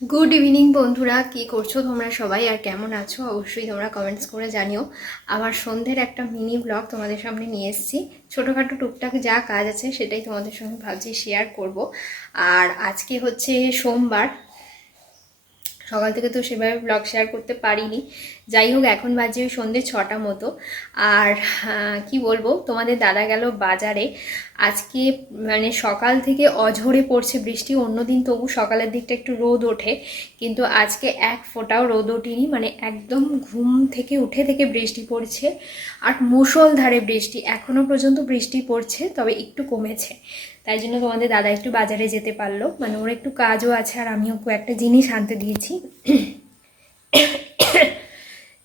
Good evening বন্ধুরা। কি করছ তোমরা সবাই? আর কেমন আছো? অবশ্যই তোমরা কমেন্টস করে জানিও। আমার সন্ধ্যের একটা মিনি ব্লগ তোমাদের সামনে নিয়ে এসেছি। ছোটোখাটো টুকটাক যা কাজ আছে সেটাই তোমাদের সঙ্গে ভাবছি শেয়ার করব। আর আজকে হচ্ছে সোমবার। সকাল থেকে তো সেভাবে ব্লগ শেয়ার করতে পারিনি। যাই হোক, এখন বাজে ওই সন্ধ্যে ছটা মতো। আর কি বলব, তোমাদের দাদা গেল বাজারে। আজকে মানে সকাল থেকে অঝরে পড়ছে বৃষ্টি, অন্যদিন তবু সকালের দিকটা একটু রোদ ওঠে। কিন্তু আজকে এক ফোঁটাও রোদ ওঠেনি মানে একদম ঘুম থেকে উঠে থেকে বৃষ্টি পড়ছে। আর মুষলধারে বৃষ্টি এখনও পর্যন্ত বৃষ্টি পড়ছে, তবে একটু কমেছে। তাই জন্য তোমাদের দাদা একটু বাজারে যেতে পারল। মানে ওর একটু কাজও আছে, আর আমিও একটা জিনিস আনতে দিয়েছি।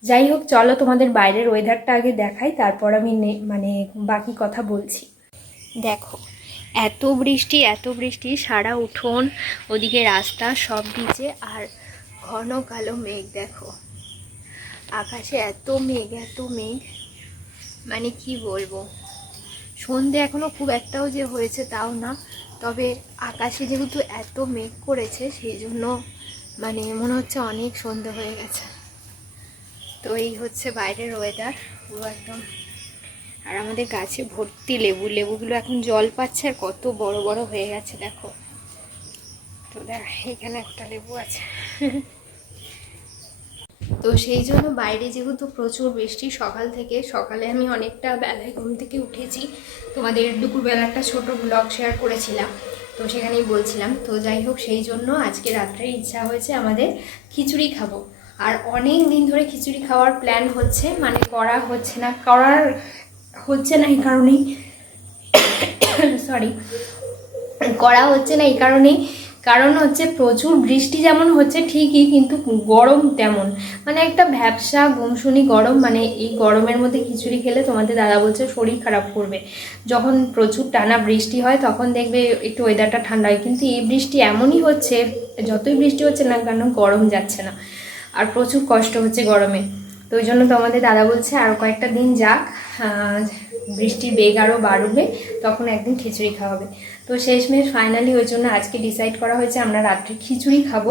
যাই হোক চলো তোমাদের বাইরের ওয়েদারটা আগে দেখাই, তারপর আমি মানে বাকি কথা বলছি। দেখো, এত বৃষ্টি এত বৃষ্টি, সারা উঠোন, ওদিকে রাস্তা, সব ভিজে, আর ঘন কালো মেঘ, দেখো। আকাশে এত মেঘ এত মেঘ মানে কি বলব? সন্ধে এখনও খুব একটাও যে হয়েছে তাও না, তবে আকাশে যেহেতু এত মেঘ করেছে, সেই জন্য মানে মনে হচ্ছে অনেক সন্ধে হয়ে গেছে। তো এই হচ্ছে বাইরের ওয়েদার পুরো একদম আর আমাদের গাছে ভর্তি লেবু। লেবুগুলো এখন জল পাচ্ছে আর কত বড় বড় হয়ে গেছে, দেখো। তো দেখ, এখানে একটা লেবু আছে। তো সেই জন্য বাইরে যেহেতু প্রচুর বৃষ্টি, সকাল থেকে সকালে আমি অনেকটা বেলায় ঘুম থেকে উঠেছি। তোমাদের দুপুরবেলা একটা ছোট ব্লগ শেয়ার করেছিলাম। তো সেখানেই বলছিলাম। তো যাই হোক, সেই জন্য আজকে রাত্রে ইচ্ছা হয়েছে আমাদের খিচুড়ি খাব। আর অনেক দিন ধরে খিচুড়ি খাওয়ার প্ল্যান হচ্ছে মানে করা হচ্ছে না, করার হচ্ছে না এই কারণেই সরি করা হচ্ছে না এই কারণেই। কারণ হচ্ছে প্রচুর বৃষ্টি যেমন হচ্ছে ঠিকই, কিন্তু গরম তেমন। মানে একটা ভ্যাবসা গুমসুনি গরম মানে এই গরমের মধ্যে খিচুড়ি খেলে তোমাদের দাদা বলছে শরীর খারাপ করবে। যখন প্রচুর টানা বৃষ্টি হয়, তখন দেখবে একটু ওয়েদারটা ঠান্ডা হয়। কিন্তু এই বৃষ্টি এমনই হচ্ছে, যতই বৃষ্টি হচ্ছে না কেন, গরম যাচ্ছে না। আর প্রচুর কষ্ট হচ্ছে গরমে। তো ওই জন্য তোমাদের দাদা বলছে আরও কয়েকটা দিন যাক বৃষ্টি বেগ আরও বাড়বে, তখন একদিন খিচুড়ি খাওয়া হবে। তো শেষমেশ ফাইনালি ওই জন্য আজকে ডিসাইড করা হয়েছে আমরা রাত্রে খিচুড়ি খাব।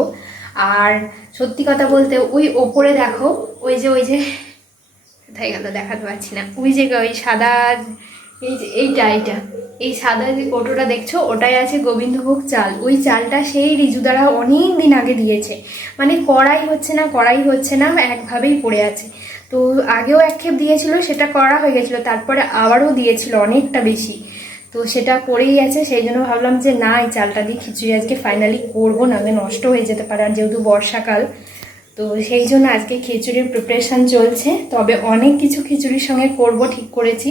আর সত্যি কথা বলতে ওই ওপরে দেখো, ওই যে ওই যে, কোথায় গেল দেখাতে পারছি না। ওই যে, ওই সাদা এই যে এইটা এইটা। এই সাদা যে কোটোটা দেখছ, ওটাই আছে গোবিন্দভোগ চাল। ওই চালটা সেই রিজুদারা অনেক দিন আগে দিয়েছে। মানে কড়াই হচ্ছে না, কড়াই হচ্ছে না, একভাবেই পড়ে আছে। তো আগেও এক ক্ষেপ দিয়েছিল, সেটা করা হয়ে গেছিল, তারপরে আবারও দিয়েছিল অনেকটা বেশি। তো সেটা পড়েই আছে, সেই জন্য ভাবলাম যে না, এই চালটা দিয়ে খিচুড়ি আজকে ফাইনালি করব, নাহলে নষ্ট হয়ে যেতে পারে। আর যেহেতু বর্ষাকাল তো সেই জন্য আজকে খিচুড়ির প্রিপারেশন চলছে, তবে অনেক কিছু খিচুড়ির সঙ্গে করব, ঠিক করেছি।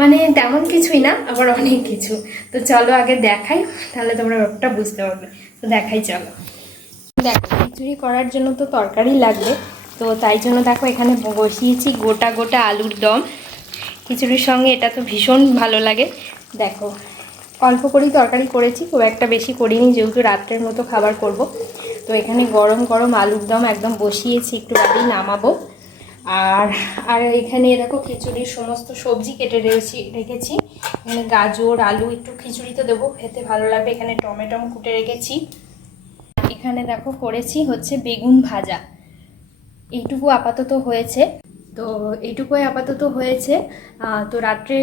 মানে তেমন কিছুই না, আবার অনেক কিছু। তো চলো আগে দেখাই, তাহলে তোমরা ব্যাপারটা বুঝতে পারবে। তো দেখাই, চলো। দেখো, খিচুড়ি করার জন্য তো তরকারি লাগবে, তো তাই জন্য দেখো এখানে বসিয়েছি গোটা গোটা আলুর দম। খিচুড়ির সঙ্গে এটা তো ভীষণ ভালো লাগে। দেখো, অল্প করেই তরকারি করেছি, খুব একটা বেশি করিনি, যেহেতু রাত্রের মতো খাবার করব। তো এখানে গরম গরম আলুর দম একদম বসিয়েছি, একটু বাদেই নামাবো। আর আর এখানে দেখো খিচুড়ির সমস্ত সবজি কেটে রেখেছি রেখেছি। এখানে গাজর, আলু, একটু খিচুড়ি তো দেবো, খেতে ভালো লাগবে। এখানে টমেটোম কুটে রেখেছি। এখানে দেখো করেছি হচ্ছে বেগুন ভাজা। এইটুকু আপাতত হয়েছে। তো এইটুকুই আপাতত হয়েছে। তো রাত্রে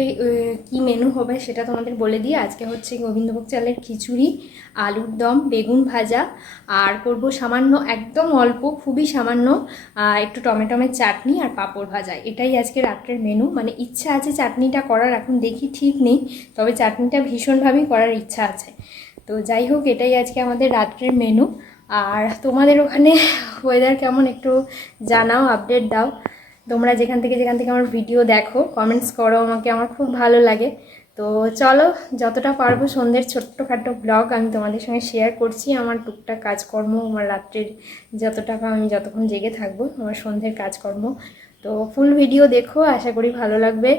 কি মেনু হবে সেটা তোমাদের বলে দিই। আজকে হচ্ছে গোবিন্দভোগ চালের খিচুড়ি, আলুর দম, বেগুন ভাজা, আর করব সামান্য, একদম অল্প, খুবই সামান্য একটু টমেটোমের চাটনি আর পাঁপড় ভাজা। এটাই আজকে রাত্রের মেনু মানে ইচ্ছা আছে চাটনিটা করার, এখন দেখি ঠিক নেই, তবে চাটনিটা ভীষণভাবেই করার ইচ্ছা আছে। তো যাই হোক, এটাই আজকে আমাদের রাত্রের মেনু আর তোমাদের ওখানে ওয়েদার কেমন একটু জানাও আপডেট দাও। তোমরা যেখান থেকে যেখান থেকে আমার ভিডিও দেখো কমেন্টস করো, আমাকে আমার খুব ভালো লাগে। তো চলো, যতটা পারব সন্ধ্যের ছোট্টখাটো ব্লগ আমি তোমাদের সঙ্গে শেয়ার করছি। আমার টুকটাক কাজকর্ম, আমার রাত্রের যতটা আমি যতক্ষণ জেগে থাকব, আমার সন্ধ্যের কাজকর্ম। তো ফুল ভিডিও দেখো, আশা করি ভালো লাগবে।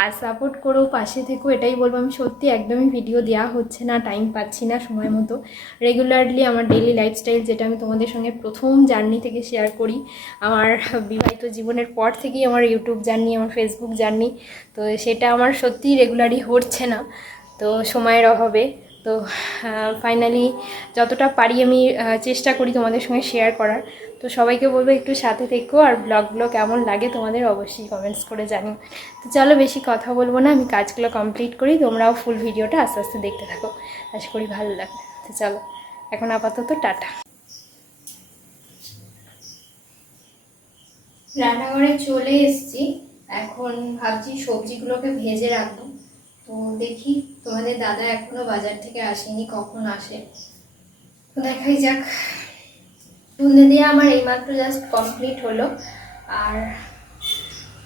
আর সাপোর্ট করো, পাশে থেকো, এটাই বলব আমি সত্যি একদমই ভিডিও দেওয়া হচ্ছে না টাইম পাচ্ছি না সময় মতো। রেগুলারলি আমার ডেলি লাইফস্টাইল যেটা আমি তোমাদের সঙ্গে প্রথম জার্নি থেকে শেয়ার করি। আমার বিবাহিত জীবনের পর থেকেই আমার ইউটিউব জার্নি আমার ফেসবুক জার্নি তো সেটা আমার সত্যিই রেগুলারই হচ্ছে না। তো সময়ের অভাবে তো ফাইনালি যতটা পারি আমি চেষ্টা করি তোমাদের সঙ্গে শেয়ার করার। তো সবাইকে বলব একটু সাথে থেকো আর ব্লগগুলো কেমন লাগে তোমাদের অবশ্যই কমেন্টস করে জানিও। তো চলো বেশি কথা বলব না, আমি কাজগুলো কমপ্লিট করি, তোমরাও ফুল ভিডিওটা আস্তে আস্তে দেখতে থাকো। আশা করি ভালো লাগবে। তো চলো, এখন আপাতত টাটা। রান্নাঘরে চলে এসেছি। এখন ভাবছি সবজিগুলোকে ভেজে রাখব। তো দেখি তোমাদের দাদা এখনও বাজার থেকে আসেনি, কখন আসে? তো দেখাই যাক। সন্ধ্যে দিয়ে আমার এইমাত্র জাস্ট কমপ্লিট হলো। আর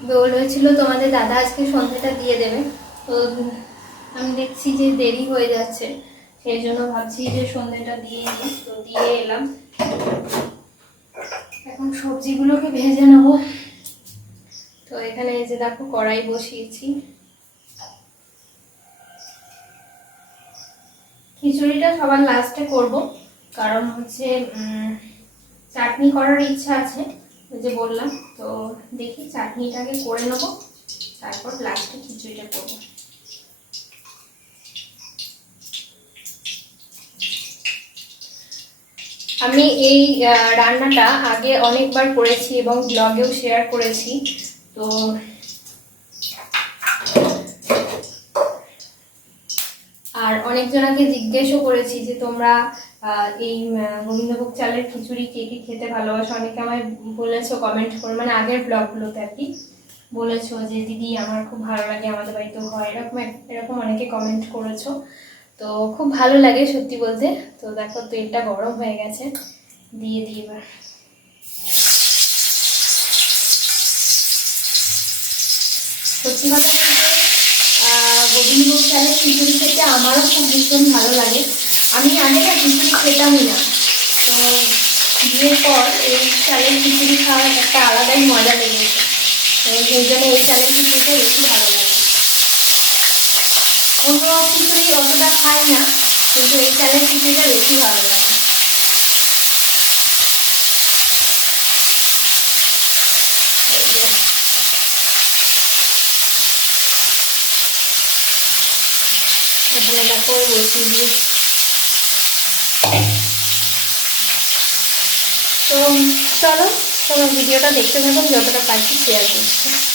বল হয়েছিল তোমাদের দাদা আজকে সন্ধেটা দিয়ে দেবে। তো আমি দেখছি যে দেরি হয়ে যাচ্ছে, সেই জন্য ভাবছি যে সন্ধেটা দিয়ে নিই তো দিয়ে এলাম। এখন সবজিগুলোকে ভেজে নেব। তো এখানে এই যে দেখো কড়াই বসিয়েছি। খিচুড়িটা সবার লাস্টে করব, কারণ হচ্ছে চাটনি করার ইচ্ছা আছে যে বললাম, তো দেখি চাটনিটাকে করে নেব, তারপর লাস্টে খিচুড়িটা করব। আমি এই রান্নাটা আগে অনেকবার করেছি এবং ব্লগেও শেয়ার করেছি, তো আর অনেকজনাকে জিজ্ঞেসও করেছি যে তোমরা এই গোবিন্দভোগ চালের খিচুড়ি কে কে খেতে ভালোবাসো? অনেকে আমায় বলেছ কমেন্ট করে। মানে আগের ব্লগগুলোতে আর কি বলেছ যে, দিদি, আমার খুব ভালো লাগে, আমাদের বাড়িতেও হয়। এরকম এরকম অনেকে কমেন্ট করেছ। তো খুব ভালো লাগে সত্যি বলতে। তো দেখো, তেলটা গরম হয়ে গেছে। দিয়ে দিই এবার। সত্যি কথা গোবিন্দভোগ চালের খিচুড়ি খেতে আমারও খুব ভীষণ ভালো লাগে। আমি আগে না খিচুড়ি খেতামই না। তো বিয়ের পর এই চালের খিচুড়ি খাওয়ার একটা আলাদাই মজা লেগেছে। তো সেই জন্য এই চালের খিচুড়িটা বেশি ভালো লাগে। অন্য খিচুড়ি অতটা খাই না, কিন্তু এই চালের খিচুড়িটা বেশি ভালো লাগে এই যে এখানে দেখো বসিয়ে দিয়ে তো চলো তোমার ভিডিওটা দেখতে থাকুন যতটা পারছি শেয়ার করছি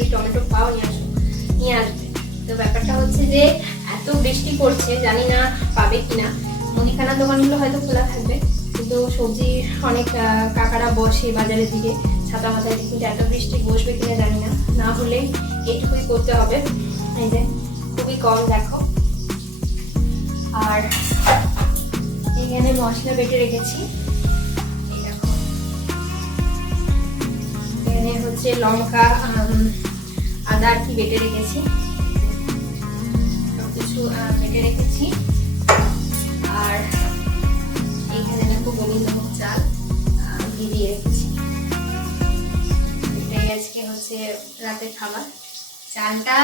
যদি টমেটো পাও, নিয়ে আসো। নিয়ে আসবে। তো ব্যাপারটা হচ্ছে যে, এত বৃষ্টি পড়ছে, জানি না পাবে কিনা। মুদিখানার দোকানগুলো হয়তো খোলা থাকবে, কিন্তু সবজি অনেক কাকারা বসে বাজারের দিকে, ছাতা মাথায় কিন্তু এত বৃষ্টি বসবে কিনা জানি না। না হলে এইটুকুই করতে হবে। এই যে, খুবই কম, দেখো। আর এখানে মশলা বেটে রেখেছি। এখানে হচ্ছে লঙ্কা আদা আর কি বেটে রেখেছি? সব কিছু বেটে রেখেছি। আর এইখানে দেখো গোবিন্দভোগ চাল ভিজিয়ে রেখেছি। এটাই আজকে হচ্ছে রাতের খাবার। চালটা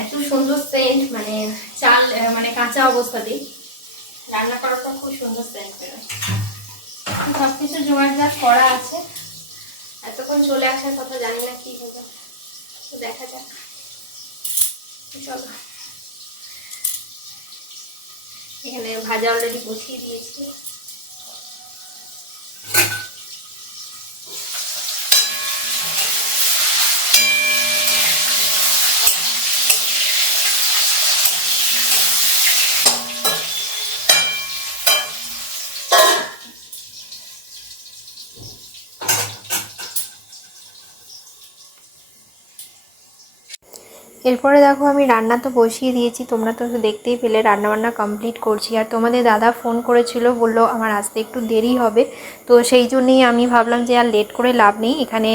এত সুন্দর সেন্ট মানে চাল মানে কাঁচা অবস্থাতেই রান্না করার পর খুব সুন্দর সেন্ট বেরোয়। সব কিছু জোগাড় করা আছে। এতক্ষণ চলে আসার কথা জানি না কি হবে। দেখা যাক। চলো। এখানে ভাজা অলরেডি বসিয়ে দিয়েছি। এরপরে দেখো আমি রান্না তো বসিয়ে দিয়েছি, তোমরা তো দেখতেই পেলে রান্নাবান্না কমপ্লিট করছি। আর তোমাদের দাদা ফোন করেছিল, বলল আমার আসতে একটু দেরি হবে। তো সেই জন্যেই আমি ভাবলাম যে আর লেট করে লাভ নেই, এখানে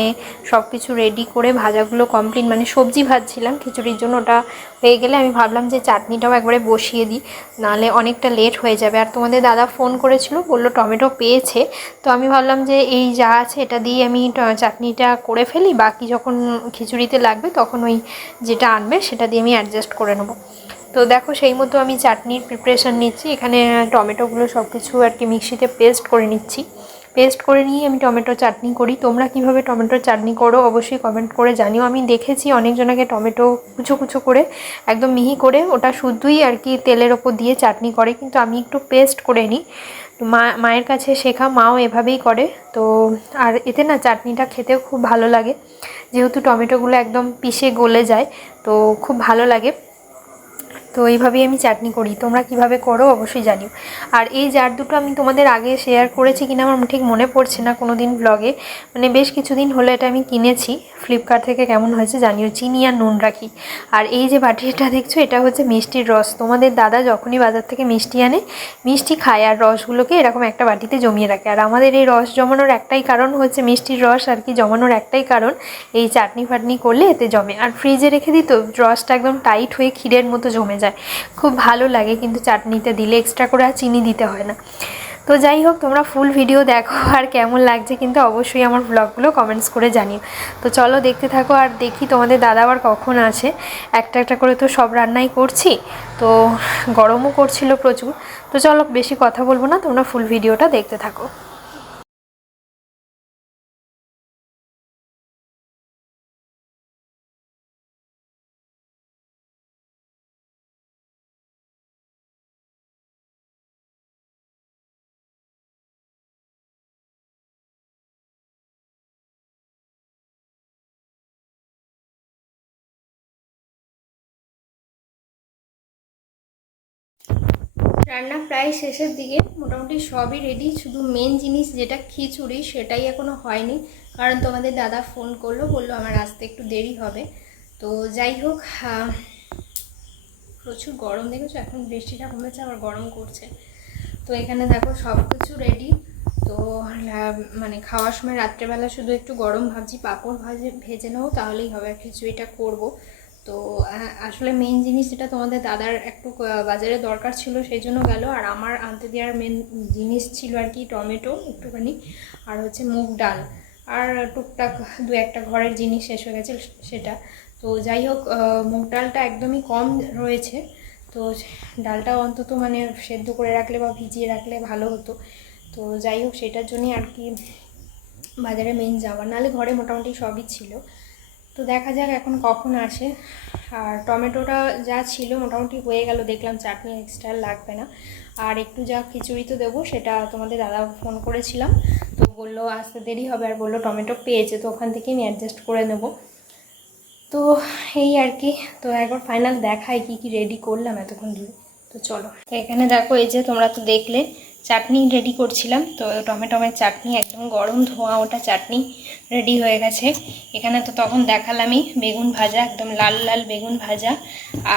সব কিছু রেডি করে ভাজাগুলো কমপ্লিট মানে সবজি ভাজছিলাম, খিচুড়ির জন্য ওটা হয়ে গেলে আমি ভাবলাম যে চাটনিটাও একবারে বসিয়ে দিই, নাহলে অনেকটা লেট হয়ে যাবে। আর তোমাদের দাদা ফোন করেছিল, বলল টমেটো পেয়েছে, তো আমি ভাবলাম যে এই যা আছে এটা দিয়ে আমি চাটনিটা করে ফেলি, বাকি যখন খিচুড়িতে লাগবে তখন ওই যেটা আনবে, সেটা দিয়ে আমি অ্যাডজাস্ট করে নেব। তো দেখো, সেই মতো আমি চাটনির প্রিপারেশান নিচ্ছি। এখানে টমেটোগুলো সব কিছু আর কি মিক্সিতে পেস্ট করে নিচ্ছি। পেস্ট করে নিয়ে আমি টমেটো চাটনি করি। তোমরা কীভাবে টমেটো চাটনি করো অবশ্যই কমেন্ট করে জানিও। আমি দেখেছি অনেকজনকে টমেটো কুচো কুচো করে, একদম মিহি করে ওটা শুদ্ধই আর কি তেলের ওপর দিয়ে চাটনি করে। কিন্তু আমি একটু পেস্ট করে নিই। মা, মায়ের কাছে শেখা, মাও এভাবেই করে। তো আর এতে না চাটনিটা খেতেও খুব ভালো লাগে। যেহেতু টমেটোগুলো একদম পিষে গলে যায় তো খুব ভালো লাগে। তো এইভাবেই আমি চাটনি করি। তোমরা কীভাবে করো অবশ্যই জানিও। আর এই জার দুটো আমি তোমাদের আগে শেয়ার করেছি কিনা আমার ঠিক মনে পড়ছে না কোনো দিন ব্লগে মানে বেশ কিছুদিন হলো এটা আমি কিনেছি। ফ্লিপকার্ট থেকে কেমন হয়েছে জানিও। চিনি আর নুন রাখি। আর এই যে বাটিটা দেখছ, এটা হচ্ছে মিষ্টির রস। তোমাদের দাদা যখনই বাজার থেকে মিষ্টি আনে, মিষ্টি খায় আর রসগুলোকে এরকম একটা বাটিতে জমিয়ে রাখে। আর আমাদের এই রস জমানোর একটাই কারণ হচ্ছে মিষ্টির রস আর কি জমানোর একটাই কারণ, এই চাটনি ফাটনি করলে এতে জমে। আর ফ্রিজে রেখে দিত রসটা একদম টাইট হয়ে ক্ষীরের মতো জমে যায়। খুব ভালো লাগে কিন্তু চাটনিতে দিলে এক্সট্রা করে আর চিনি দিতে হয় না। তো যাই হোক, তোমরা ফুল ভিডিও দেখো আর কেমন লাগছে কিন্তু অবশ্যই আমার ব্লগগুলো কমেন্টস করে জানিও। তো চলো দেখতে থাকো আর দেখি তোমাদের দাদা আবার কখন আছে। একটা একটা করে তো সব রান্নাই করছি, তো গরমও করছিল প্রচুর। তো চলো বেশি কথা বলব না, তোমরা ফুল ভিডিওটা দেখতে থাকো। রান্না প্রায় শেষের দিকে, মোটামুটি সবই রেডি শুধু মেন জিনিস যেটা খিচুড়ি সেটাই এখনও হয়নি। কারণ তোমাদের দাদা ফোন করল, বলল আমার আসতে একটু দেরি হবে। তো যাই হোক প্রচুর গরম দেখেছ? এখন বৃষ্টিটা কমেছে, আবার গরম করছে। তো এখানে দেখো সব কিছু রেডি তো মানে খাওয়ার সময় রাত্রেবেলা শুধু একটু গরম ভাবছি, পাঁপড় ভাজে, ভেজে নেব, তাহলেই হবে। আর খিচুড়িটা করব। তো আসলে মেন জিনিস যেটা তোমাদের দাদার একটু বাজারে দরকার ছিল সেই জন্য গেল। আর আমার আনতে দেওয়ার মেন জিনিস ছিল আর কি টমেটো একটুখানি, আর হচ্ছে মুগ ডাল। আর টুকটাক দু একটা ঘরের জিনিস শেষ হয়ে গেছে সেটা। তো যাই হোক মুগ ডালটা একদমই কম রয়েছে। তো ডালটা অন্তত মানে সেদ্ধ করে রাখলে বা ভিজিয়ে রাখলে ভালো হতো। তো যাই হোক, সেটার জন্যই আর কি বাজারে মেন যাওয়া নাহলে ঘরে মোটামুটি সবই ছিল। তো দেখা যাক এখন কখন আসে। আর টমেটোটা যা ছিল মোটামুটি হয়ে গেল, দেখলাম চাটনি এক্সট্রা লাগবে না। আর একটু যা খিচুড়ি তো দেবো, সেটা তোমাদের দাদা ফোন করেছিলাম। তো বলল আসতে দেরি হবে আর বলল টমেটো পেয়েছে, তো ওখান থেকে আমি অ্যাডজাস্ট করে নেব। তো এই আর কি, তো একবার ফাইনাল দেখাই কি কি রেডি করলাম এতক্ষণ ধরে। তো চলো, এখানে দেখো এই যে তোমরা তো দেখলে চাটনি রেডি করছিলাম। তো টমেটোমের চাটনি, একদম গরম ধোঁয়া, ওটা চাটনি রেডি হয়ে গেছে। এখানে তো তখন দেখালামই, বেগুন ভাজা, একদম লাল লাল বেগুন ভাজা।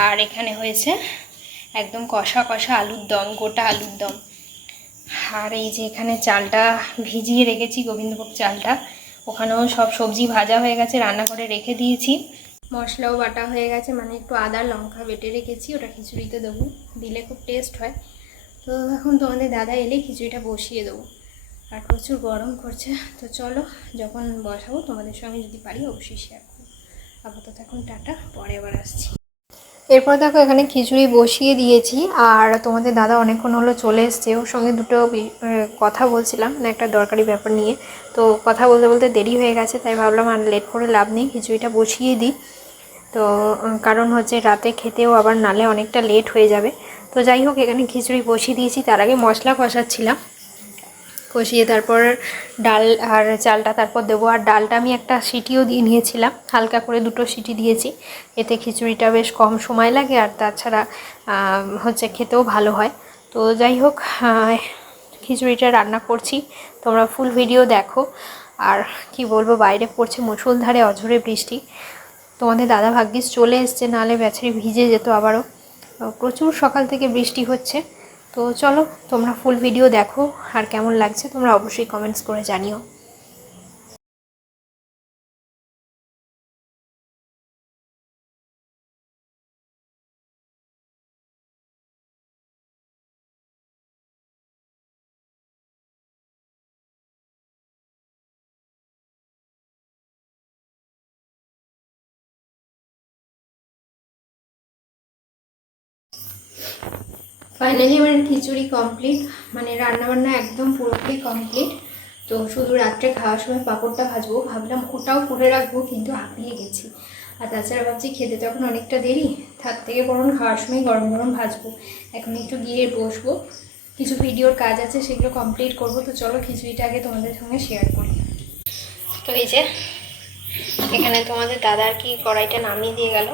আর এখানে হয়েছে একদম কষা কষা আলুর দম, গোটা আলুর দম। আর এই যে এখানে চালটা ভিজিয়ে রেখেছি, গোবিন্দভোগ চালটা। ওখানেও সব সবজি ভাজা হয়ে গেছে, রান্না করে রেখে দিয়েছি। মশলাও বাটা হয়ে গেছে মানে একটু আদা, লঙ্কা বেটে রেখেছি, ওটা খিচুড়িতে দেবো। দিলে খুব টেস্ট হয়। তো এখন তোমাদের দাদা এলে খিচুড়িটা বসিয়ে দেবো। আর প্রচুর গরম করছে, তো চলো যখন বসাবো তোমাদের সঙ্গে যদি পারি অবশ্যই শেয়ার করব। আপাতত এখন টাটা, পরে আবার আসছি। এরপর দেখো এখানে খিচুড়ি বসিয়ে দিয়েছি, আর তোমাদের দাদা অনেকক্ষণ হলো চলে এসছে, ওর সঙ্গে দুটো কথা বলছিলাম মানে একটা দরকারি ব্যাপার নিয়ে। তো কথা বলতে বলতে দেরি হয়ে গেছে, তাই ভাবলাম আর লেট করে লাভ নেই, খিচুড়িটা বসিয়ে দিই। তো কারণ হচ্ছে রাতে খেতেও আবার নালে অনেকটা লেট হয়ে যাবে। তো যাই হোক, এখানে খিচুড়ি বসিয়ে দিয়েছি। তার আগে মশলা কষাচ্ছিলাম। কষিয়ে তারপর ডাল আর চালটা তারপর দেবো। আর ডালটা আমি একটা সিটিও দিয়ে নিয়েছিলাম। হালকা করে দুটো সিটি দিয়েছি। এতে খিচুড়িটা বেশ কম সময় লাগে আর তাছাড়া হচ্ছে খেতেও ভালো হয়। তো যাই হোক খিচুড়িটা রান্না করছি। তোমরা ফুল ভিডিও দেখো। আর কি বলব, বাইরে পড়ছে মুসুলধারে অঝরে বৃষ্টি। তোমাদের দাদা ভাগ্যিস চলে এসছে নালে বেচারি ভিজে যেত আবারও। তো প্রচুর সকাল থেকে বৃষ্টি হচ্ছে। তো চলো, তোমরা ফুল ভিডিও দেখো, আর কেমন লাগছে তোমরা অবশ্যই কমেন্টস করে জানিও। ফাইনালি আমার খিচুড়ি কমপ্লিট মানে রান্নাবান্না একদম পুরোপুরি কমপ্লিট তো শুধু রাত্রে খাওয়ার সময় পাঁপড়টা ভাজবো, ভাবলাম ওটাও করে রাখব, কিন্তু হাঁপিয়ে গেছি। আর তাছাড়া ভাবছি খেতে তখন অনেকটা দেরি তার থেকে বরং খাওয়ার সময় গরম গরম ভাজবো। এখন একটু গিয়ে বসবো, কিছু ভিডিওর কাজ আছে সেগুলো কমপ্লিট করব। তো চলো খিচুড়িটা আগে তোমাদের সঙ্গে শেয়ার করি। তো এই যে, এখানে তোমাদের দাদার কি কড়াইটা নামিয়ে দিয়ে গেল।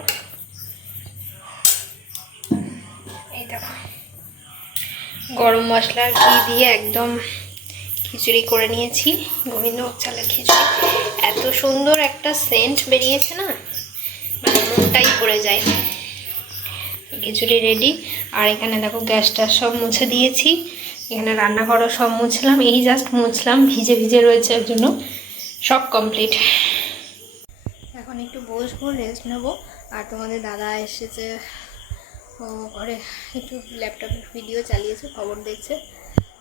গরম মশলা, ঘি দিয়ে একদম খিচুড়ি করে নিয়েছি। গোবিন্দভোগ চালের খিচুড়ি। এত সুন্দর একটা সেন্ট বেরিয়েছে না? মানে মনটাই পড়ে যায়। খিচুড়ি রেডি আর এখানে দেখো গ্যাসটা সব মুছে দিয়েছি। এখানে রান্নাঘরও সব মুছলাম। এই জাস্ট মুছলাম। ভিজে ভিজে রয়েছে এর জন্য। সব কমপ্লিট এখন একটু বসবো রেস্ট নেব। আর তোমাদের দাদা এসেছে ঘরে একটু ল্যাপটপে ভিডিও চালিয়েছে, খবর দেখছে।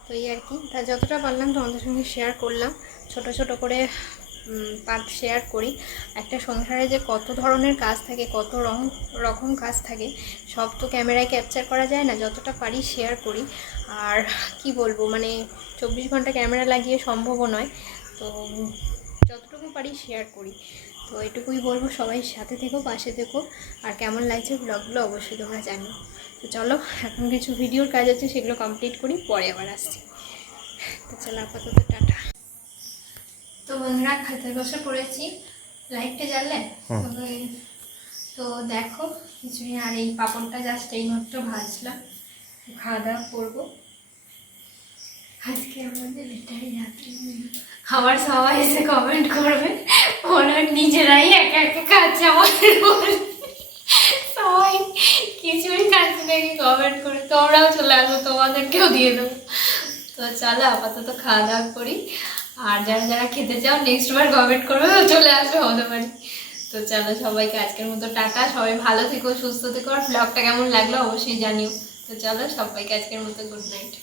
তো এই আর কি। তা যতটা পারলাম তোমাদের সঙ্গে শেয়ার করলাম। ছোট ছোট করে পার্ট শেয়ার করি। একটা সংসারে যে কত ধরনের কাজ থাকে, কত রং, রকম কাজ থাকে, সব তো ক্যামেরায় ক্যাপচার করা যায় না। যতটা পারি শেয়ার করি। আর কি বলব মানে চব্বিশ ঘণ্টা ক্যামেরা লাগিয়ে সম্ভবও নয়। তো যতটুকু পারি শেয়ার করি। তো এটুকুই বলব সবাই সাথে থেকো পাশে থেকো। আর কেমন লাগছে ব্লগগুলো অবশ্যই তোমরা জানিও। তো চলো এখন কিছু ভিডিওর কাজ আছে সেগুলো কমপ্লিট করি পরে আবার আসছি। তো চলো আপাতত টাটা। তো বন্ধুরা খাতে বসে পড়েছি। লাইটটা জ্বাললে তবে- তো দেখো খিচুড়ি আর এই পাঁপড়টা জাস্ট এইমাত্র ভাজলাম। খাওয়া দাওয়া করব। আজকে আমাদের এটাই রাত্রি আবার সবাই এসে কমেন্ট করবে। ওরা নিজেরাই একা একা খাচ্ছে আমাদের সবাই কিছুই খাচ্ছে নাকি কমেন্ট করে। তোমরাও চলে আসো তোমাদেরকেও দিয়ে দেবো। তো চলো, আপাতত খাওয়া দাওয়া করি। আর যারা যারা খেতে চাও নেক্সট বার কমেন্ট করবে চলে আসবে আমাদের বাড়ি। তো চলো, সবাইকে আজকের মতো টাটা। সবাই ভালো থেকো, সুস্থ থেকো। আর ব্লগটা কেমন লাগল অবশ্যই জানিও। তো চলো, সবাইকে আজকের মতো গুড নাইট